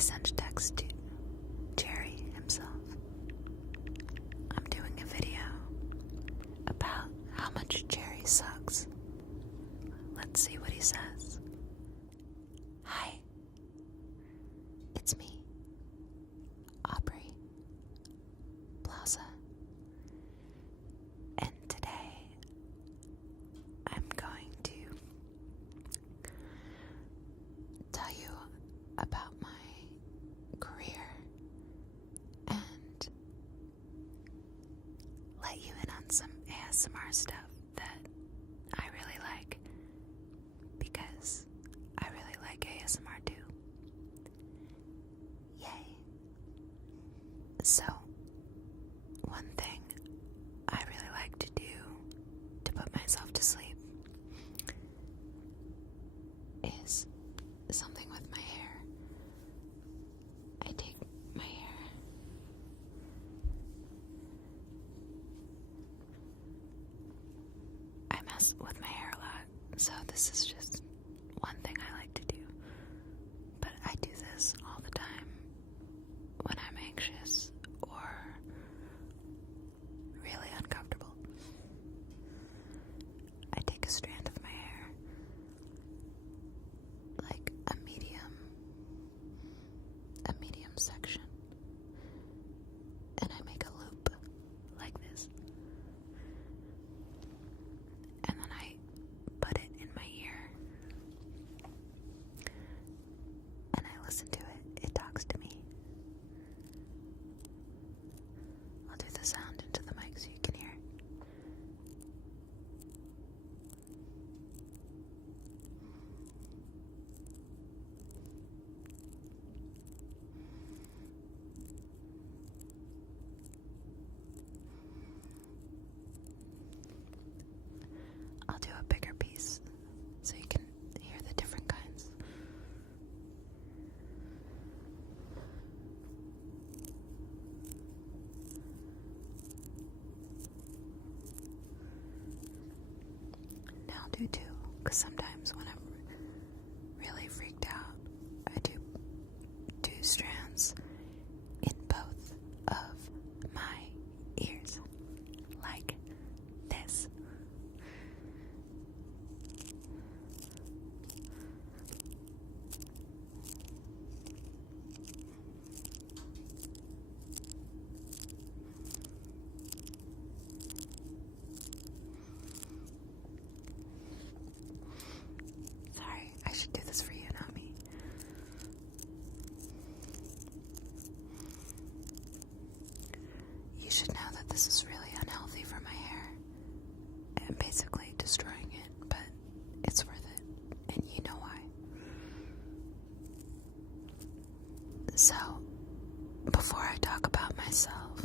sent a text to Jerry himself. I'm doing a video about how much Jerry sucks. Let's see what he says. Hi, it's me, Aubrey Plaza, and today I'm going to tell you about my career and let you in on some ASMR stuff that I really like, because I really like ASMR too. Yay. So, one thing I really like to do to put myself to sleep is something with my hair. I take my hair, I mess with my hair a lot, so this is just one thing I like to do. But I do this all the time when I'm anxious or really uncomfortable. I take a strand of my hair, like a medium section, and I make a loop like this, and then I put it in my ear, and I listen to it. It talks to me. I'll do the sound into the mic so you can hear it. I'll do a bigger piece so you can hear the different kinds. Now I'll do two, because sometimes when I'm really freaked out, I do two strands in both of my ears, like this. Sorry, I should do this for you, not me. You should know that this is really unhealthy for my hair and basically destroying it, but it's worth it, and you know why. So, before I talk about myself,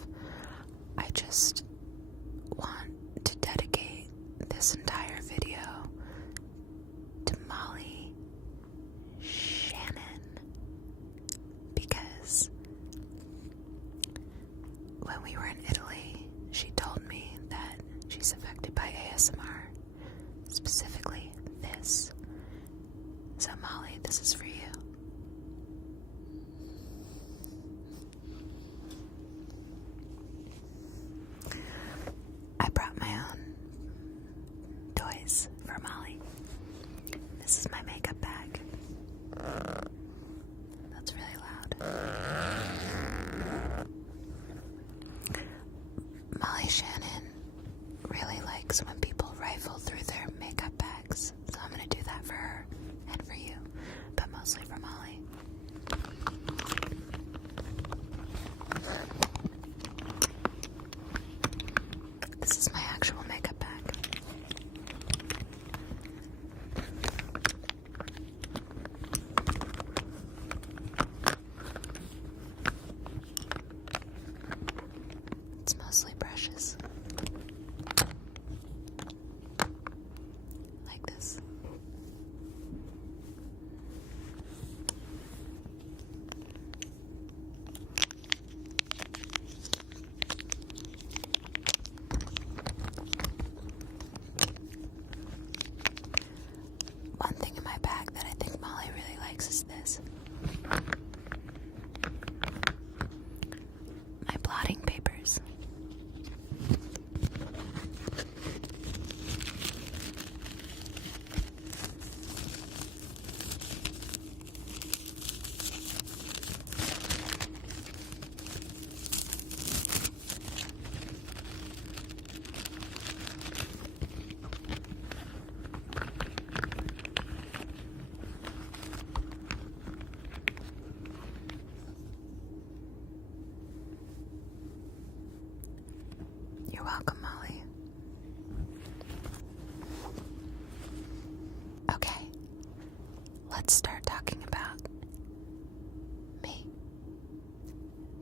I just want to dedicate this entire video to Molly Shannon, because when we were in Italy, she told me that she's affected by ASMR, specifically this. So Molly, this is for you. I brought my own toys for Molly. This is my makeup bag. That's really loud. Molly Shannon really likes when people rifle through their makeup bags, so I'm gonna do that for her and for you, but mostly for Molly. This is my actual makeup bag. welcome, Molly. Okay, let's start talking about me.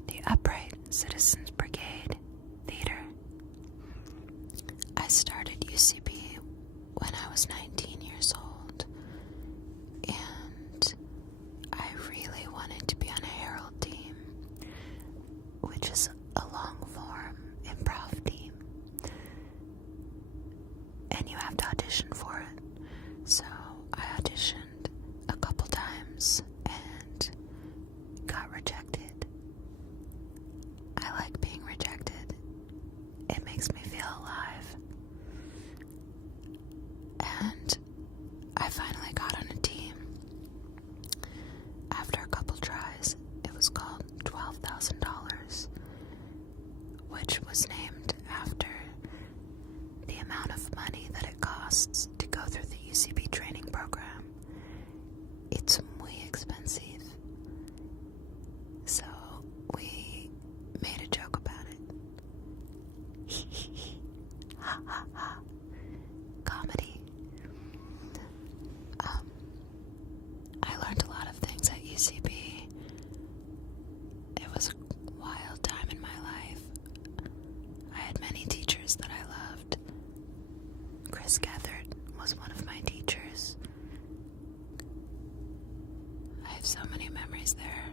The Upright Citizens Brigade Theater. I started UCB when I was 19 years old, and I really wanted to be on a Herald team, which is a long-form improv team, and you have to audition for it. So I auditioned a couple times and got rejected. I like being rejected. It makes me feel alive. And I finally got on a team. After a couple tries, it was called $12,000, which was named after the amount of money that it costs to go through the UCB training program. It's muy expensive. So we made a joke about it. Ha ha ha. Comedy. I learned a lot of things at UCB. It was a wild time in my life. I had many teachers that I loved. Chris Gethard was one of my teachers. I have so many memories there.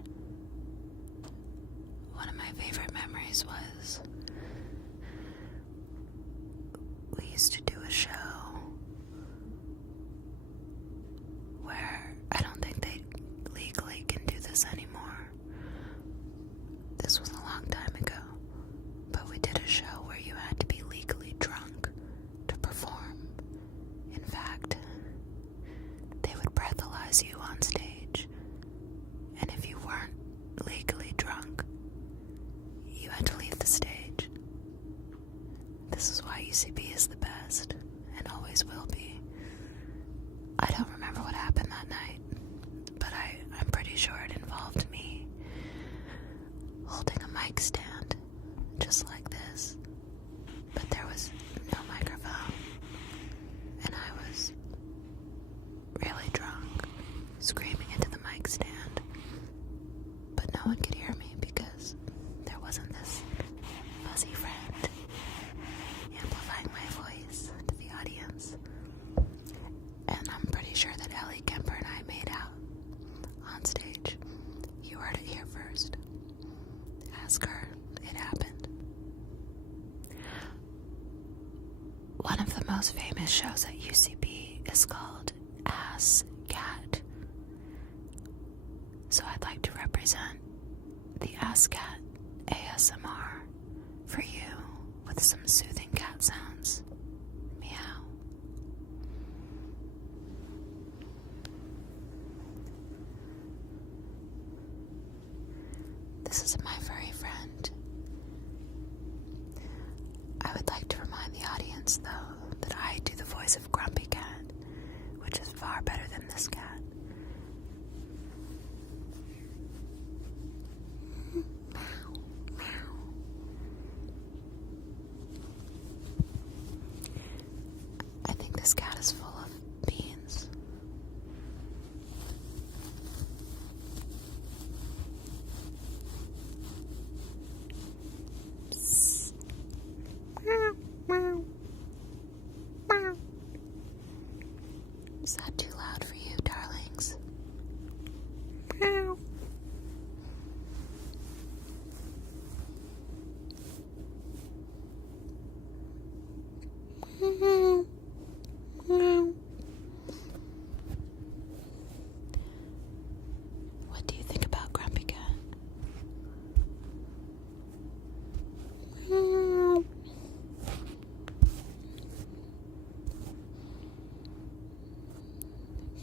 One of my favorite memories was we used to do a show where I don't think they legally can do this anymore. This was a long time ago, but we did a show where you had to be legally drunk to perform. In fact, they would breathalyze you on stage, and if you weren't legally drunk, you had to leave the stage. This is why UCB is the best, and always will be. I don't remember what happened that night, but I'm pretty sure it involved me holding a mic stand, just like this, but there was no microphone, and I was really drunk, screaming into the mic stand, but no one could hear me because there wasn't this fuzzy friend amplifying my voice to the audience. And I'm pretty sure that Ellie Kemper and I made out on stage. You heard it here first. Ask her. It happened. One of the most famous shows at UCB is called Ass Cat. So I'd like to represent the Ass Cat ASMR for you with some soothing cat sounds. Meow. This is my furry friend. I would like to remind the audience, though, that I do the voice of Grumpy Cat, which is far better than this cat. I think this cat is full of beans. Is that too loud for you, darlings? What do you think about Grumpy Cat?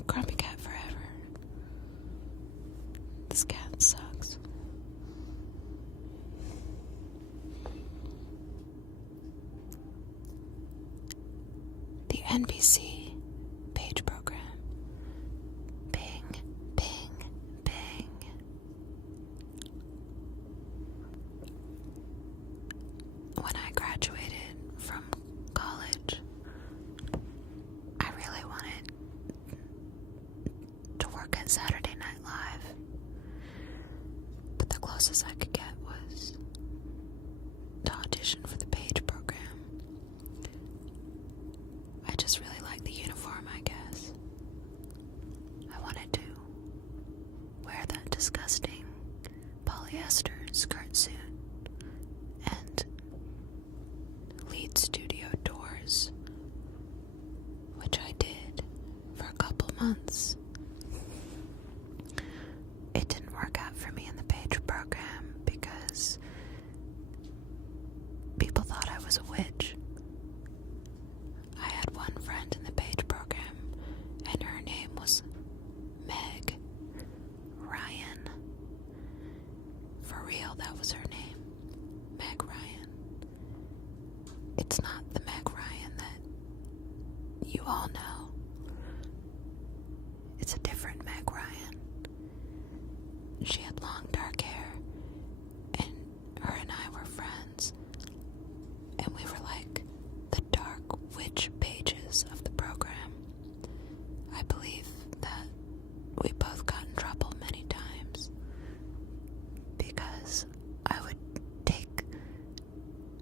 Grumpy Cat forever. This cat sucks. The NBC page program. Bing, bing, bing. When I graduated closest I could get was to audition for the page program. I just really liked the uniform, I guess. I wanted to wear that disgusting polyester skirt suit and lead studio doors, which I did for a couple months. It didn't work out for me in the page program because people thought I was a witch. I had one friend in the page program, and her name was Meg Ryan. For real, that was her name. Meg Ryan. It's not the Meg Ryan that you all know. It's a different Meg Ryan. She had long dark hair, and her and I were friends, and we were like the dark witch pages of the program. I believe that we both got in trouble many times because I would take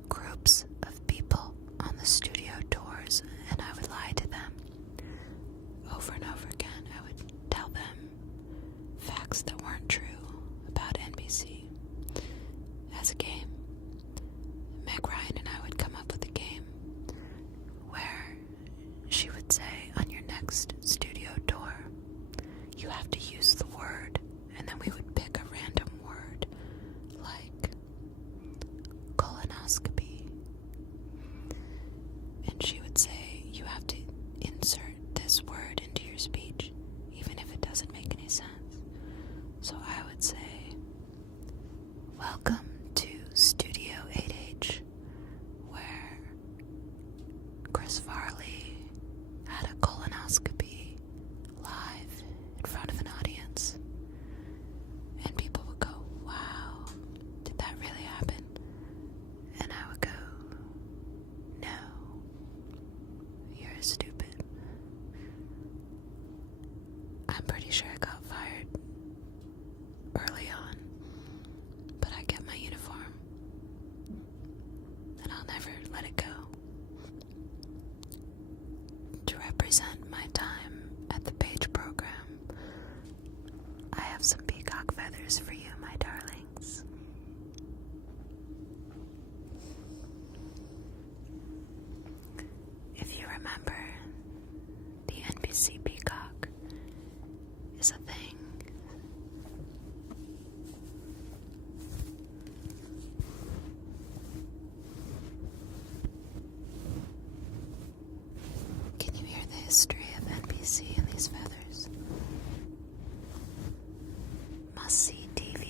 groups of people on the studio tours and I would lie to them over and over again. I would tell them facts that weren't true about NBC as a game. Meg Ryan and I would come up with a game where she would say, on your next studio tour, you have to use the word, and then we would pick a random word like colonoscopy, and she would say you have to insert this word into your speech even if it doesn't make any sense. So I would say, welcome to Studio 8H, where Chris Farley had a colonoscopy live in front of an audience. And people would go, wow, did that really happen? And I would go, no, you're stupid. I'm pretty sure I got fired early on, but I kept my uniform, and I'll never let it go. To represent my time at the page program, I have some peacock feathers for you, my darlings. If you remember, the NBC peacock is a thing. Can you hear the history of NBC and these feathers? Must-see TV.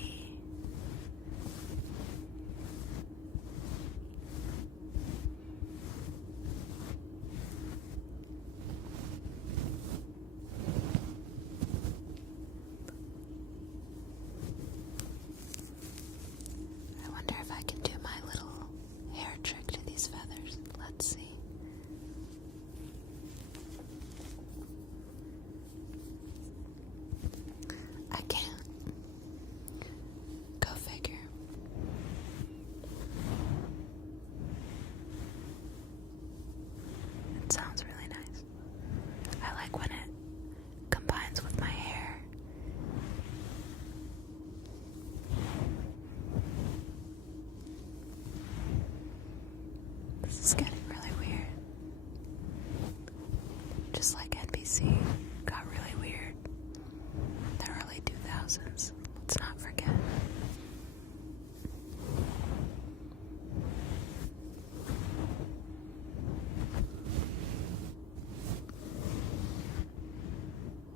I wonder if I can do my little hair trick to these feathers. Let's see. I can't. Go figure. It sounds really nice. I like when it combines with my hair. This is getting really weird. Just like NBC got really weird in the early 2000s. Let's not forget.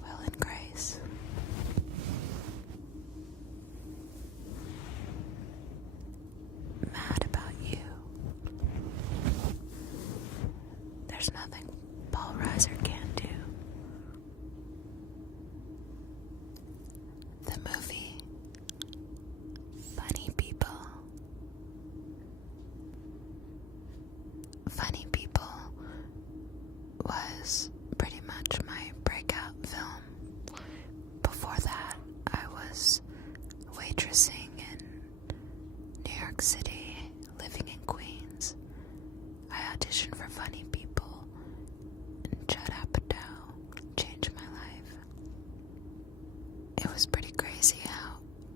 Will and Grace. Mad About You. York City, living in Queens, I auditioned for Funny People, and Judd Apatow changed my life. It was pretty crazy how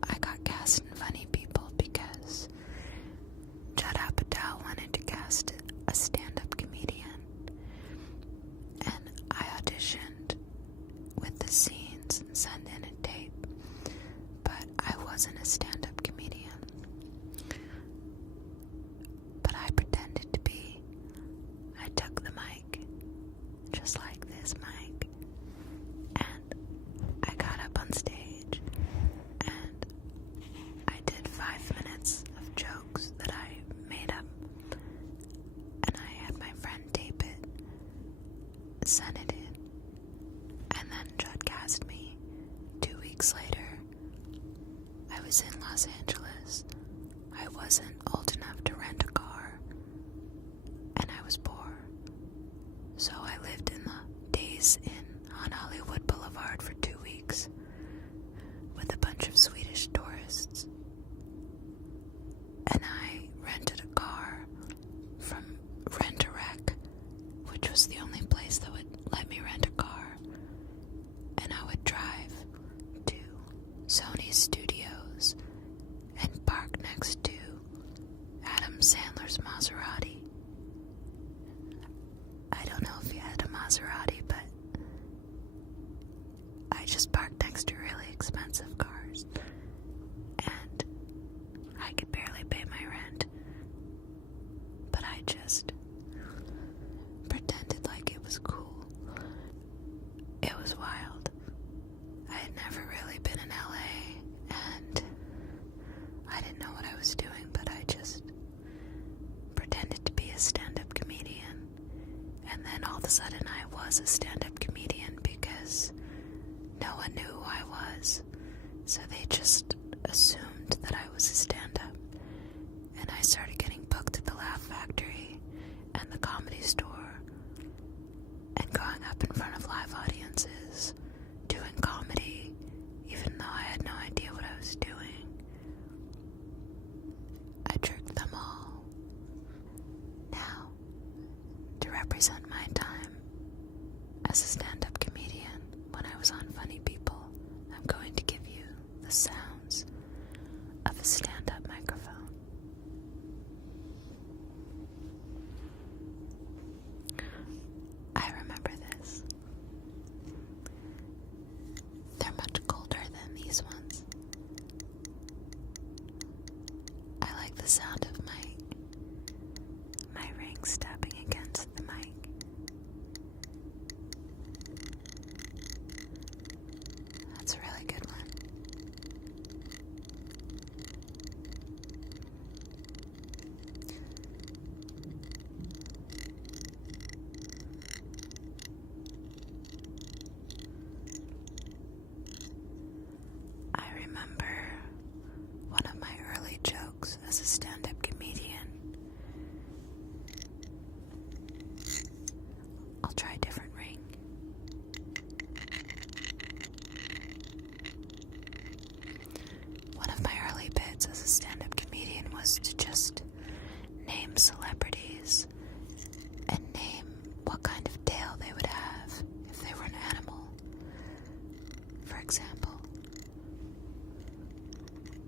I got cast in Funny People because Judd Apatow wanted to cast a stand-up comedian, and I auditioned with the scenes and sent in a tape, but I wasn't a stand-up comedian. But I pretended to be. I took the mic, just like this mic, and I got up on stage, and I did 5 minutes of jokes that I made up, and I had my friend tape it, sent it in, and then Judd cast me. 2 weeks later, I was in Los Angeles. I wasn't old enough to rent a car, and I was poor, so I lived in the Days Inn on Hollywood Boulevard for 2 weeks with a bunch of Swedish tourists, and I rented a car from Rent-A-Wreck, which was the only place that would let me rent a car, and I would drive to Sony Studios and park next to Adam Sandler's Maserati. I don't know if he had a Maserati, but I just parked next to really expensive cars, and I could barely pay my rent, but I just pretended like it was cool. It was wild. I had never really been in LA, and I didn't know what I was doing, but I just pretended to be a stand-up comedian, and then all of a sudden I was a stand-up comedian because no one knew who I was, so they just assumed that I was a stand-up, and I started getting booked at the Laugh Factory and the Comedy Store, and going up in front of live audiences, doing comedy, even though I had no idea what I was doing. I tricked them all. Now, to represent my time as a stand-up comedian when I was on Funny People, I'm going to give you the sounds of a stand-up microphone. I remember this. They're much colder than these ones. I like the sound of my rings tapping against the mic. That's a really good one. I remember one of my early jokes as a stand-up comedian. I'll try a different ring. One of my early bits as a stand-up comedian was to just name celebrities and name what kind of tail they would have if they were an animal. For example,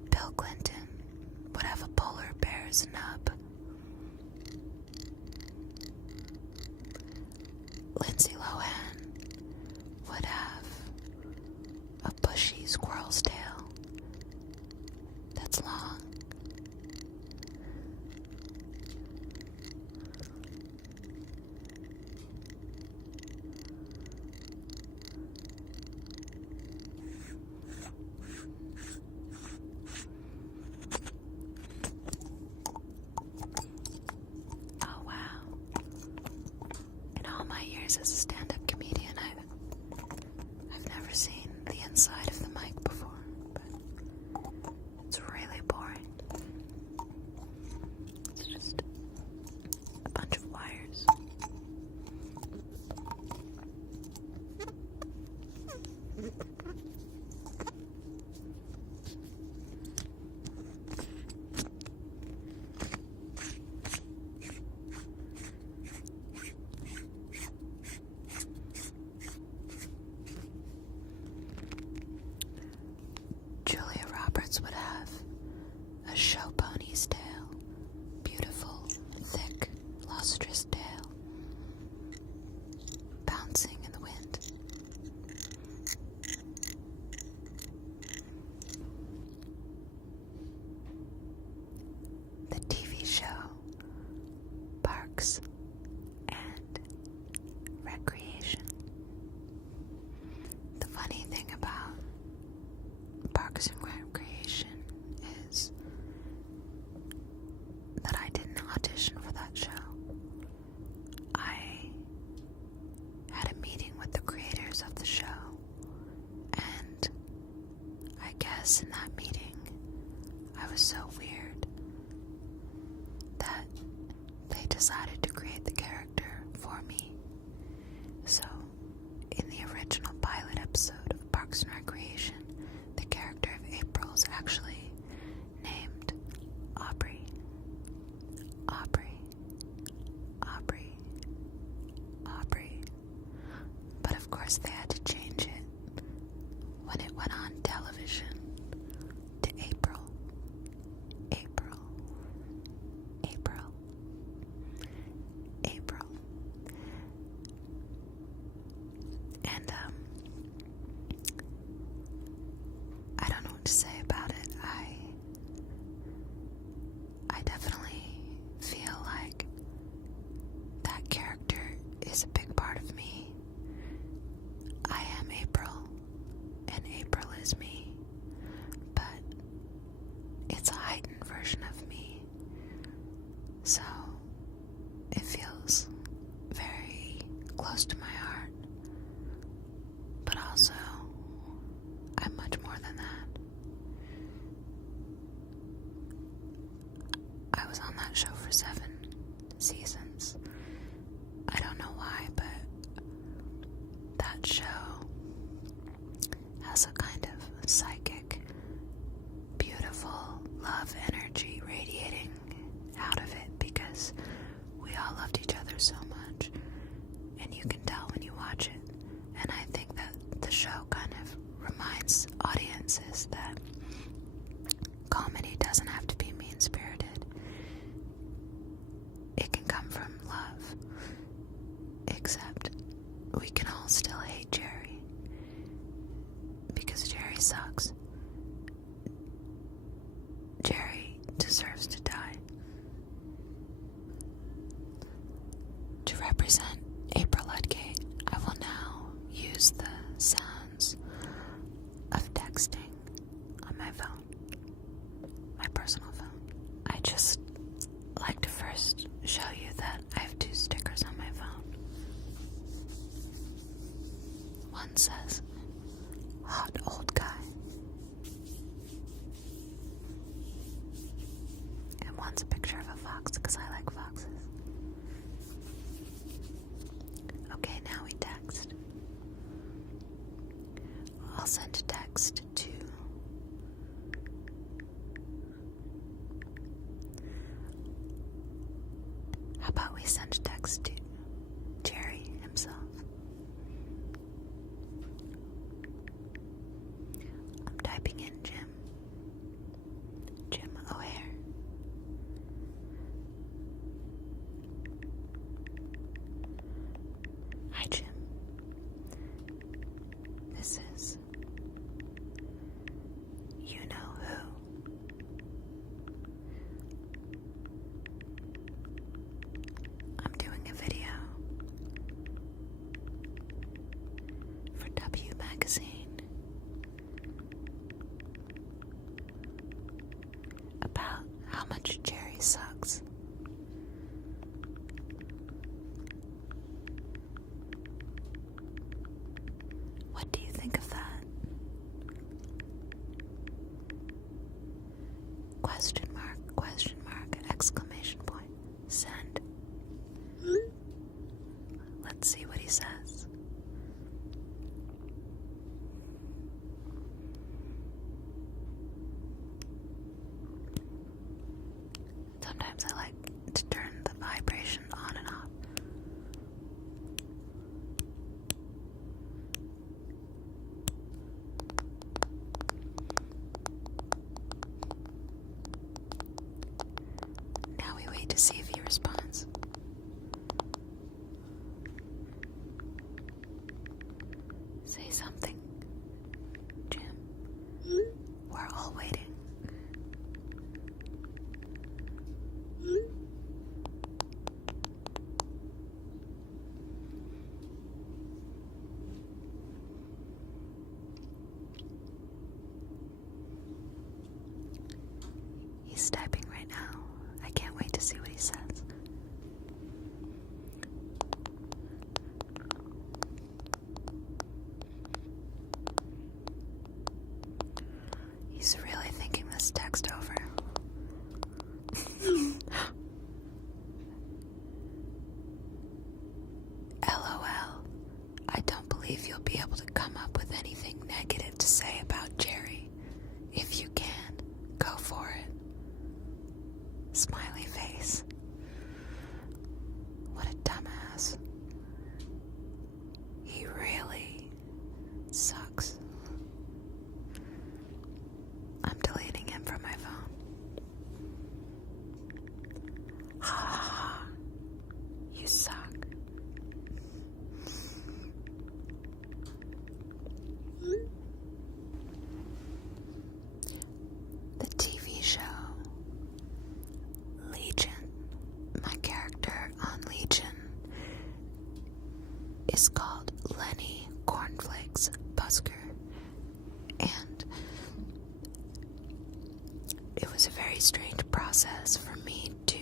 Bill Clinton would have a polar bear's nub. Lindsay Lohan would have a bushy squirrel's tail that's long. Oh wow. In all my years as a stand-up a show pony's tail. Beautiful, thick, lustrous tail. Bouncing in the wind. The TV show Parks and Recreation. The funny thing about Parks and Recreation is that I didn't audition for that show. I had a meeting with the creators of the show, and I guess in that meeting I was so weird that they decided to create the character for me. So in the original pilot episode of Parks and Recreation, the character of April is actually named Aubrey. Aubrey. Aubrey. Aubrey. But of course they had to change it when it went on television to April. April. April. April. And I don't know what to say about it. I definitely feel like that character is a big part of me. I am April, and April is me, but it's a heightened version of me. So it feels very close to my heart, but also I'm much more than that. I was on that show for 7 seasons. I don't know why, but that show has a kind of psychic, beautiful love energy radiating out of it because we all loved each other so much, and you can tell when you watch it. And I think that the show kind of reminds audiences that comedy doesn't have to be mean-spirited. It can come from love. Except we can all still hate Jerry, because Jerry sucks. Jerry deserves to die. To represent April Ludgate, I will now use the sounds of texting on my phone, my personal phone. I just like to first show you that I have 2 stickers on my phone. One says, hot old guy. And one's a picture of a fox because I like foxes. Okay, now we text. I'll send a text to how about we send a text to Jerry himself? I'm typing in Jim O'Hare. Hi Jim. This is you know who. I'm doing a video for W Magazine about how much Jerry sucks. What do you think of that? Question mark, exclamation point. Send. Let's see what he says. Sometimes I like to turn the vibration on and off. wait to see if he responds. Say something, Jim. We're all waiting. He's typing right now. I can't wait to see what he says. He's really thinking this text over. LOL. I don't believe you'll be able to come up with anything negative to say about Jerry. If you can, go for it. Smiley face. What a dumbass. He really sucks. I'm deleting him from my phone. Ha ha ha. You suck. The TV show Legion. My character on Legion is called Lenny Cornflakes Busker, and it was a very strange process for me to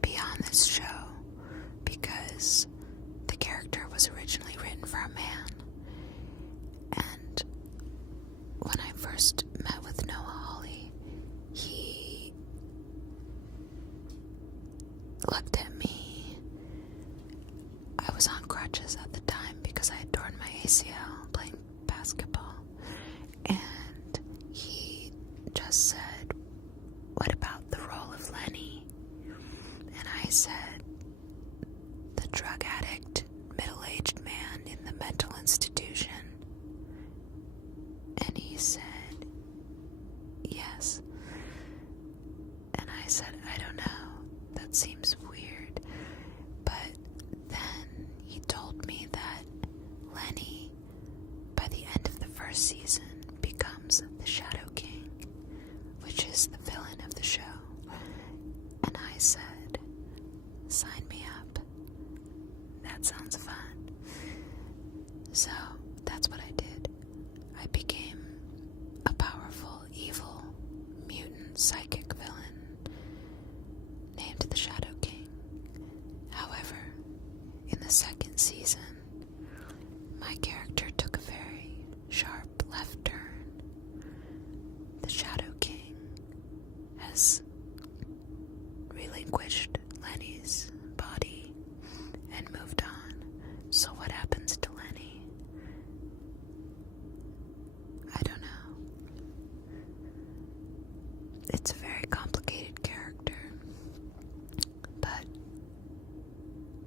be on this show because the character was originally written for a man. And when I first met with Noah Hawley, he looked at me. I was on crutches at the time because I had torn my ACL playing basketball. And he just said, "What about the role of Lenny?" And I said, "The drug addict, middle-aged man in the mental institution." And he said, "Yes." And I said, "I don't know, that seems weird." But then he told me that Lenny, by the end of the first season, becomes the Shadow King, which is the villain of the show. And I said, "Sign me up. That sounds fun." So that's what I did. I became a powerful, evil, mutant, psychic villain named the Shadow King. However, in the second season, my character took a very sharp left turn. The Shadow King has relinquished Lenny's body and moved on. So what happens to Lenny? I don't know. It's a very complicated character, but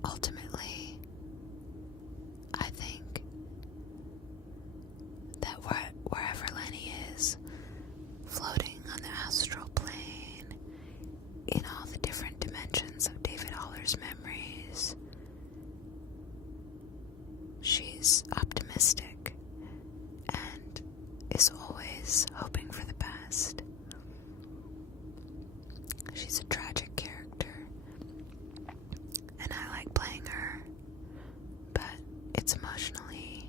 ultimately, I think that wherever Lenny is, floating on the astral plane, in all the different dimensions of David Haller's memories, she's optimistic and is always hoping for the best. She's a tragic character, and I like playing her, but it's emotionally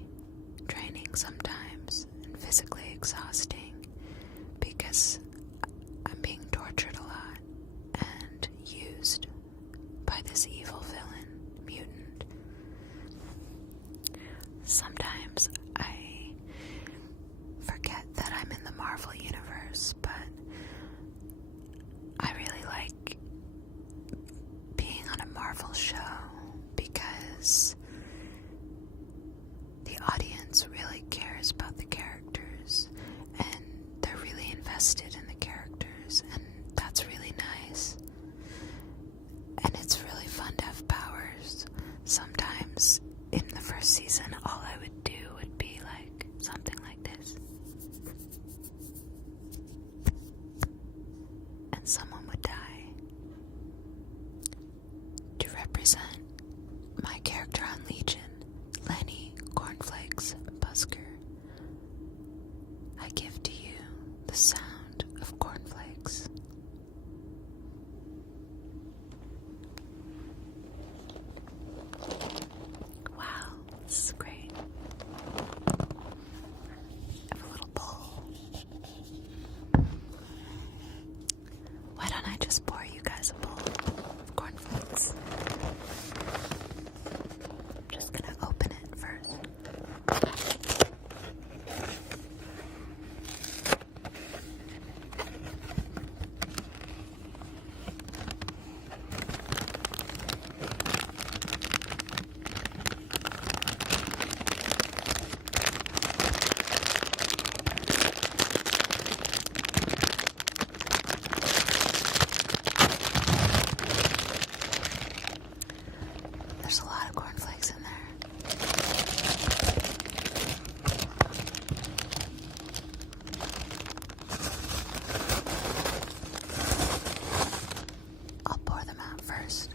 draining sometimes and physically exhausting because I'm being tortured a lot and used by this evil villain, mutant. Sometimes I forget that I'm in the Marvel universe, but I really like being on a Marvel show because the audience really cares about the characters and they're really invested in the characters, and that's really nice. And it's really fun to have powers. Sometimes in the first season, all I would do would be like something like this. And someone would die. just pour you guys a bowl of cornflakes. I'm just gonna open it first. There's a lot of cornflakes in there. I'll pour them out first.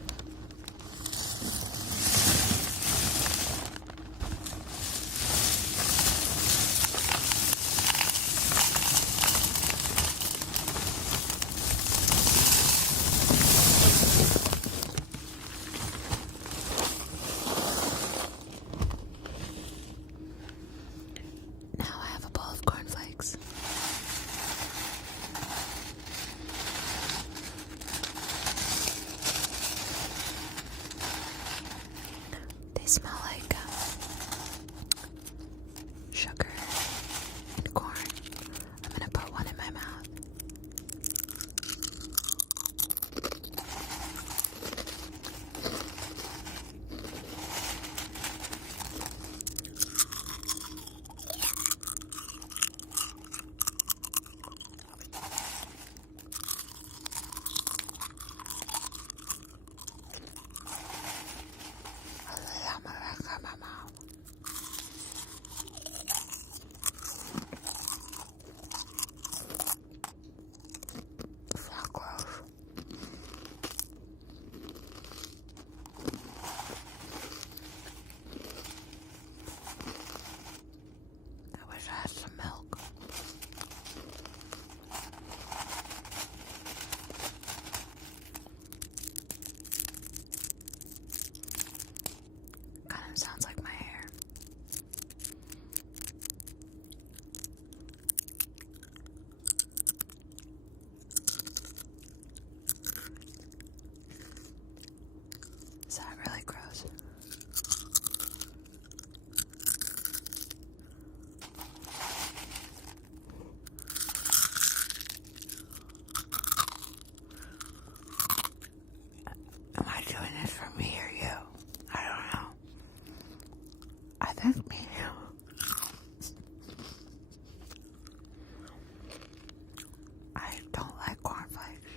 Now I have a bowl of cornflakes. They smell like sugar and corn. I'm gonna put one in my mouth. I wish I had some milk. Kind of sounds like my hair. Is that really gross? Am I doing this for me or you? I don't know. I think me too. I don't like cornflakes,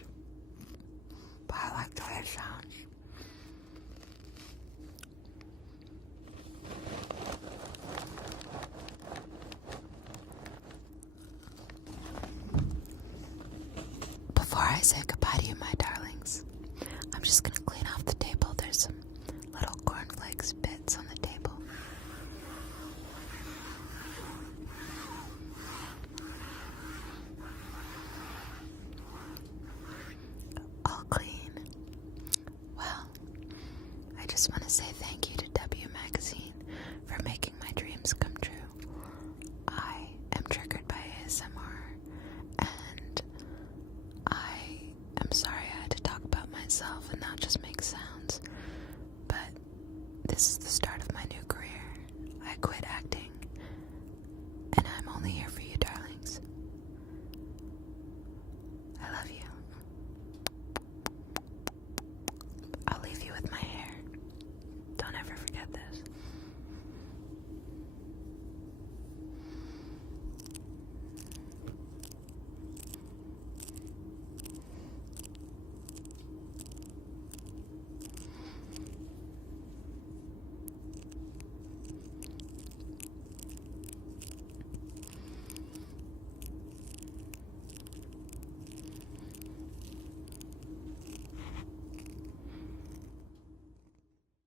but I like the way it sounds. Before I say goodbye to you, my darlings, I'm just gonna clean off the